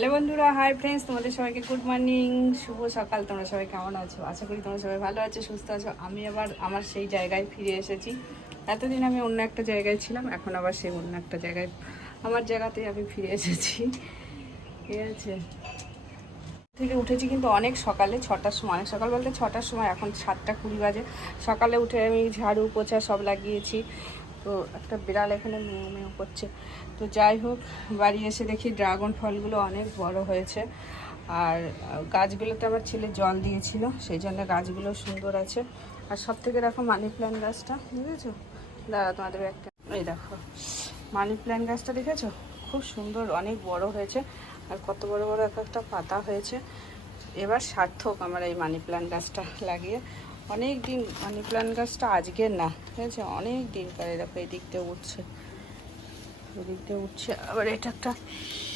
Hello বন্ধুরা, hi friends, তোমাদের সবাইকে গুড মর্নিং, শুভ সকাল, তোমরা সবাই কেমন আছো? আশা করি তোমরা সবাই ভালো আছো, সুস্থ আছো। আমি আবার আমার সেই জায়গায় ফিরে এসেছি। এতদিন আমি অন্য একটা জায়গায় ছিলাম, এখন আবার সেই অন্য একটা জায়গায়, আমার জায়গাতেই আমি ফিরে এসেছি। ঠিক আছে। থেকে উঠেছি কিন্তু অনেক সকালে, ছটার সময়, অনেক সকাল বলতে ছটার সময়, এখন সাতটা কুড়ি বাজে। সকালে উঠে আমি ঝাড়ু, পোছা সব লাগিয়েছি। তো একটা বিড়াল এখানে মেয়ে মেয়ে করছে। তো যাই হোক, বাড়ি এসে দেখি ড্রাগন ফলগুলো অনেক বড় হয়েছে। আর গাছগুলোতে আমার ছেলে জল দিয়েছিল, সেই জন্য গাছগুলো সুন্দর আছে। আর সব থেকে দেখো মানি প্ল্যান্ট গাছটা, বুঝেছ? দাদা তোমাদের একটা এই দেখো, মানি প্ল্যান্ট গাছটা দেখেছ? খুব সুন্দর, অনেক বড় হয়েছে। আর কত বড় বড় এক একটা পাতা হয়েছে। এবার সার্থক আমার এই মানি প্ল্যান্ট গাছটা লাগিয়ে। অনেক দিন, মানি প্ল্যান্ট গাছটা আজকের না, ঠিক আছে? অনেক দিন করে দেখো দিয়ে উঠছে। এদিক দিয়ে উঠছে, আবার এটা একটা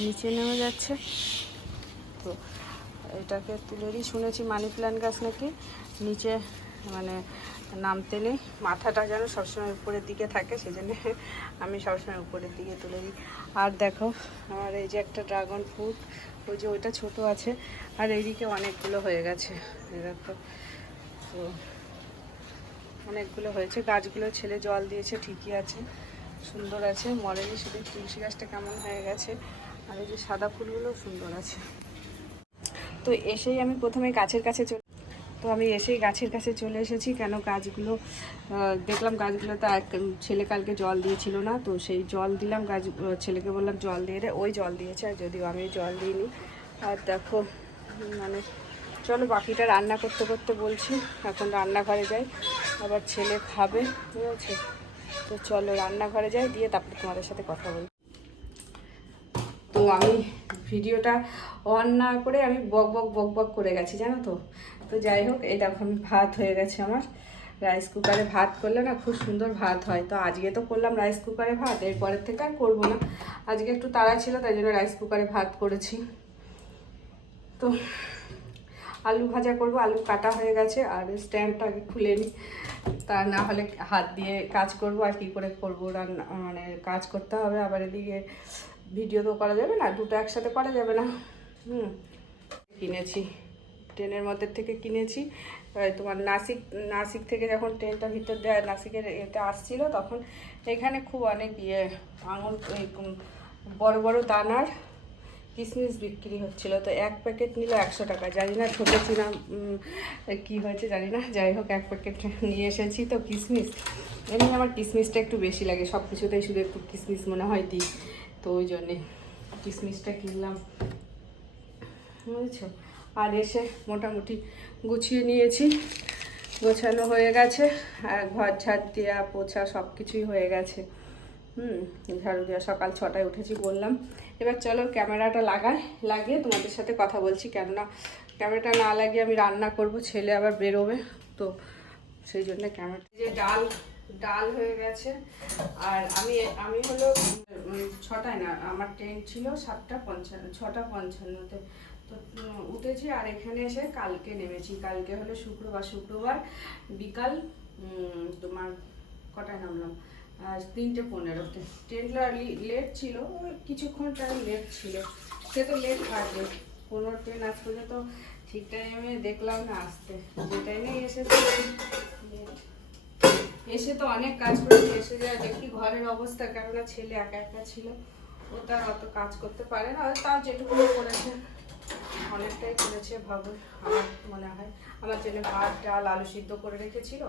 নিচে নেমে যাচ্ছে। তো এটাকে তুলেরই শুনেছি মানি প্ল্যান্ট গাছ নাকি নিচে মানে নামতে নেই। মাথাটা যেন সবসময় উপরের দিকে থাকে সেই জন্য আমি সবসময় উপরের দিকে তুলে দিই। আর দেখো আমার এই যে একটা ড্রাগন ফ্রুট, ওই যে ওইটা ছোট আছে, আর এইদিকে অনেকগুলো হয়ে গেছে। দেখো, তো অনেকগুলো হয়েছে। গাছগুলো ছেলে জল দিয়েছে, ঠিকই আছে। সুন্দর আছে। মরেনি শুধু তুলসী গাছটা কেমন হয়ে গেছে। আর এই যে সাদা ফুলগুলো সুন্দর আছে। তো এসেই আমি প্রথমে গাছের কাছে চলে তো আমি এসেই গাছের কাছে চলে এসেছি। কেন গাছগুলো দেখলাম গাছগুলোতে এক- ছেলে কালকে জল দিয়েছিল না। তো সেই জল দিলাম, গাছ, ছেলেকে বললাম, জল দিয়ে দে। ওই জল দিয়েছে, আর যদিও আমি জল দিইনি। আর দেখো মানে চলো বাকিটা রান্না করতে করতে বলছি, এখন রান্নাঘরে যাই, আবার ছেলে খাবে, ঠিক আছে? তো চলো রান্নাঘরে যাই, দিয়ে তারপরে তোমাদের সাথে কথা বলি। তো আমি ভিডিওটা অন না করে আমি বক বক বক বক করে গেছি, জানো তো? তো যাই হোক দেখো, আমি ভাত হয়ে গেছে আমার। রাইস কুকারে ভাত করলে না খুব সুন্দর ভাত হয়। তো আজকে তো করলাম রাইস কুকারে ভাত, এরপরের থেকে আর করব না। আজকে একটু তাড়া ছিল, তাই জন্য রাইস কুকারে ভাত করেছি। তো আলু ভাজা করব, আলু কাটা হয়ে গেছে, আর স্ট্যান্ডটা আগে খুলে নিই। তা না হলে হাত দিয়ে কাজ করব, আর কি করে করব, রান্না মানে কাজ করতে হবে। আবার এদিকে ভিডিও তো করা যাবে না, দুটো একসাথে করা যাবে না। হুম, কিনেছি, ট্রেনের মধ্যে থেকে কিনেছি। তোমার নাসিক নাসিক থেকে যখন ট্রেনটা ভিতর দেয়, নাসিকের এটা আসছিল, তখন এখানে খুব অনেক ইয়ে আঙুল বড় বড় দানার কিশমিশ বিক্রি হচ্ছিল। তো এক প্যাকেট নিল একশো টাকা। জানি না ছোটো চুনা কি হয়েছে জানি না। যাই হোক, এক প্যাকেট নিয়ে এসেছি তো কিসমিস। এমনি আমার কিসমিসটা একটু বেশি লাগে। সব কিছুতেই শুধু একটু কিসমিস মনে হয় দিই। তো ওই জন্যে কিসমিসটা কিনলাম। বুঝেছ? আর এসে মোটামুটি গুছিয়ে নিয়েছি। গোছানো হয়ে গেছে। আর ঘর ঝাড় দেওয়া পোছা সব কিছুই হয়ে গেছে। হুম, ঝাড়ু দেওয়া সকাল ছটায় উঠেছি বললাম। এবার চলো ক্যামেরাটা লাগাই, লাগিয়ে তোমাদের সাথে কথা বলছি কেননা ক্যামেরাটা না লাগিয়ে আমি রান্না করব, ছেলে আবার বেরোবে, তো সেই জন্য ক্যামেরা যে ডাল ডাল হয়ে গেছে, আর আমি আমি হলো ছটায় না, আমার ট্রেন ছিল সাতটা পঞ্চান্ন, ছটা পঞ্চান্নতে, তো উঠেছি আর এখানে এসে কালকে নেমেছি, কালকে হলো শুক্রবার শুক্রবার বিকাল তোমার কটায় নামলাম? তিনটে পনেরোতে ট্রেনটা লেট ছিল, কিছুক্ষণ টাইম লেট ছিল। সে তো লেট থাকবে কোনো ট্রেন আজ পর্যন্ত ঠিক টাইমে দেখলাম না আসতে। যে টাইমে এসেছে এসে তো অনেক কাজ করেছি এসে যায় দেখি ঘরের অবস্থা, কেননা ছেলে একা একা ছিল। ও তার অত কাজ করতে পারে না। তাও যেটুকু করেছে, অনেকটাই করেছে ভাবো আমার মনে হয়। আমার জন্য ভাত, ডাল, আলু সিদ্ধ করে রেখেছিল।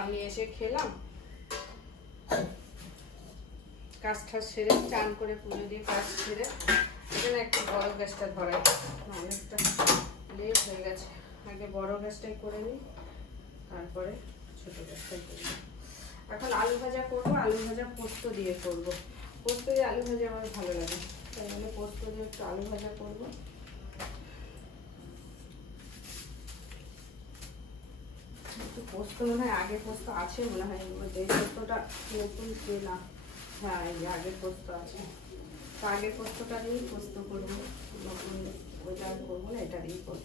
আমি এসে খেলাম। কাজ টাজ সেরে চান করে পুজো দিয়ে কাজ সেরে এখানে একটা বড় গ্যাসটা ধরাই। অনেকটা লেট হয়ে গেছে। আগে বড় গ্যাসটাই করে নিই, তারপরে ছোটো গ্যাসটাই করি এখন আলু ভাজা করব, আলু ভাজা পোস্ত দিয়ে করব। পোস্ত দিয়ে আলু ভাজা আমার ভালো লাগে। তাই জন্য পোস্ত দিয়ে একটু আলু ভাজা করব একটু পোস্ত মনে হয় আগে পোস্ত আছে মনে হয় এই পোস্তটা নতুন কেনা হ্যাঁ এই আগের পোস্ত আছে। তো আগের পোস্তটা দিয়েই পোস্ত করব নতুন ওইটা করব না, এটা দিয়েই করব।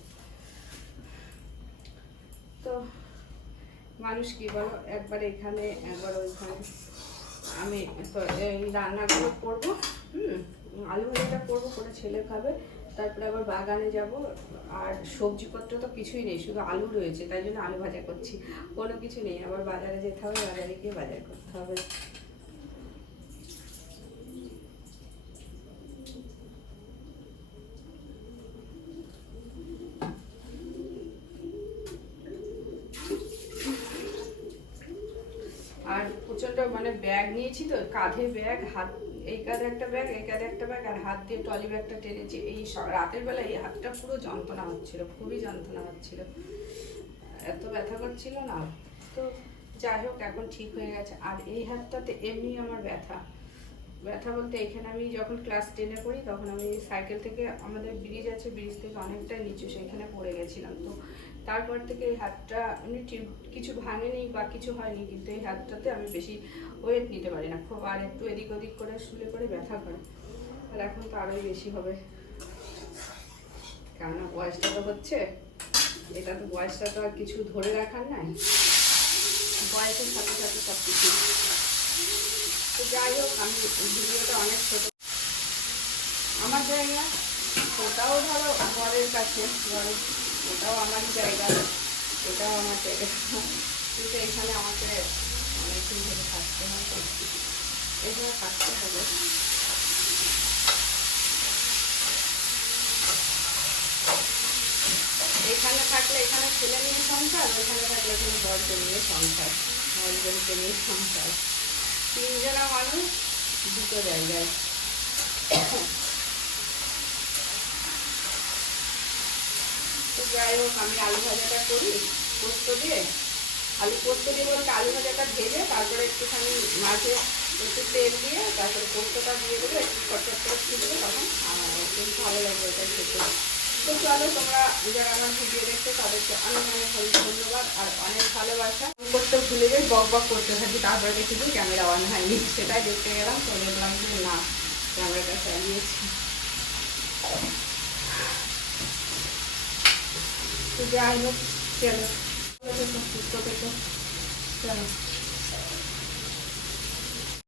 তো মানুষ কি বলো, একবার এখানে, একবার ওইখানে। আমি তো রান্নাগুলো করব, হুম, আলু ভাজাটা করব, করে ছেলে খাবে। তারপরে আবার বাগানে যাব। আর সবজিপত্র তো কিছুই নেই, শুধু আলু রয়েছে, তাই জন্য আলু ভাজা করছি। কোনো কিছু নেই, আবার বাজারে যেতে হবে, বাজারে গিয়ে বাজার করতে হবে। আর প্রচণ্ড মানে ব্যাগ নিয়েছি তো, কাঁধে ব্যাগ, হাত এই কাঁধে একটা ব্যাগ এই কাঁধে একটা ব্যাগ আর হাত দিয়ে ট্রলি ব্যাগটা টেনেছি। এই রাতের বেলা এই হাতটা পুরো যন্ত্রণা হচ্ছিল, খুবই যন্ত্রণা হচ্ছিল। এত ব্যথা করছিল না? তো যাই হোক, এখন ঠিক হয়ে গেছে। আর এই হাতটাতে এমনি আমার ব্যথা। ব্যথা বলতে এখানে আমি যখন ক্লাস টেনে পড়ি, তখন আমি সাইকেল থেকে আমাদের ব্রিজ আছে ব্রিজ থেকে অনেকটা নিচু, সেখানে পড়ে গেছিলাম। তো তারপর থেকে এই হাতটা এমনি কিছু ভাঙেনি বা কিছু হয়নি, কিন্তু এই হাতটাতে আমি বেশি ওয়েট নিতে পারি না। খুব আর একটু এদিক ওদিক করে, শুলে করে ব্যথা করে। আর এখন তো আরোই বেশি হবে। কেননা বয়সটা তো হচ্ছে। এটা তো বয়সটা তো আর কিছু ধরে রাখার নাই। বয়সের সাথে সাথে সব কিছু। তো যাই হোক, আমি ভিডিওটা অনেক ছোট। আমার জায়গা, ওটাও ধরো ঘরের কাছে ঘরের ওটাও আমারই জায়গা ওটাও আমার জায়গা। কিন্তু এখানে আমাকে অনেকদিন ধরে থাকতে হয় এখানে থাকতে হবে। এখানে থাকলে এখানে ছেলে নিয়ে সংসার ওখানে থাকলে এখানে বরকে নিয়ে সংসার হাজবেন্ডকে নিয়ে সংসার। তিনজনা মানুষ দুটো জায়গায়। যাই হোক, আমি আলু ভাজাটা করি, পোস্ত দিয়ে। আলু পোস্ত দিয়ে বলতে আলু ভাজাটা ভেজে তারপরে একটুখানি মাঝে একটু তেল দিয়ে তারপরে পোস্তটা দিয়ে দেবো, একটু চটচট করে ফুটবে তখন কিন্তু ভালো লাগবে এটা খেতে। তো চলো, তোমরা যারা আমার ভিডিও দেখছ, তাদেরকে অনেক অনেক ধন্যবাদ আর অনেক ভালোবাসা। করতে ভুলে যাই, বক বক করতে থাকি, তারপরে দেখি যে ক্যামেরা অন হয়নি। সেটাই দেখতে গেলাম তো দেখলাম যে না, ক্যামেরাটা চালিয়েছি। তো যাই হোক চলো ভালো থেকো, সুস্থ থেকো চলো